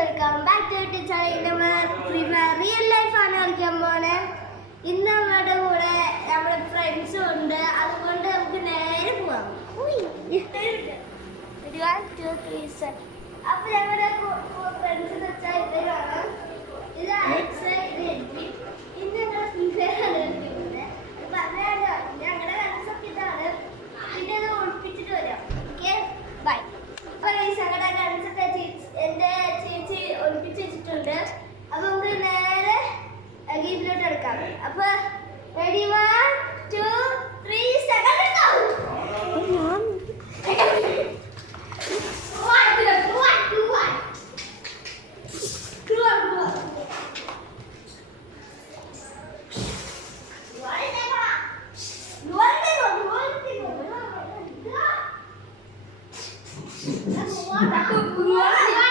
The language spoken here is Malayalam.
Welcome back to YouTube channel. നമ്മൾ ഫ്രീ ഫയർ റിയൽ ലൈഫ് ആണ് കളിക്കാൻ പോണേ. ഇന്ന് നമ്മുടെ കൂടെ നമ്മുടെ ഫ്രണ്ട്സും ഉണ്ട്, അതുകൊണ്ട് നമുക്ക് നേരെ പോവാം. അപ്പൊ ഞങ്ങളുടെ ഫ്രണ്ട്സ് വെച്ചാൽ ഇവരാണ്. ഇത് അലക്സ്, ഇത് എഡ്വിൻ. ഇന്ന് ഞങ്ങളുടെ ഫ്രീ ഫയർ ആണ് കളിക്കുന്നത്. പറഞ്ഞാലോ ഞങ്ങളുടെ കൺസെപ്റ്റ് ഇതാണ്. പിന്നെ അത് ഒളിപ്പിച്ചിട്ട് വരാം. Okay, bye. അപ്പൊ ഈ ഞങ്ങളുടെ കൺസെപ്റ്റ് എന്റെ ചേച്ചി ഒളിപ്പിച്ച് വെച്ചിട്ടുണ്ട്. അപ്പൊ നമുക്ക് നേരെ ഗെയിമിലോട്ട് എടുക്കാം. അപ്പൊ റെഡി, 1 2 3 സെക്കൻഡ് What?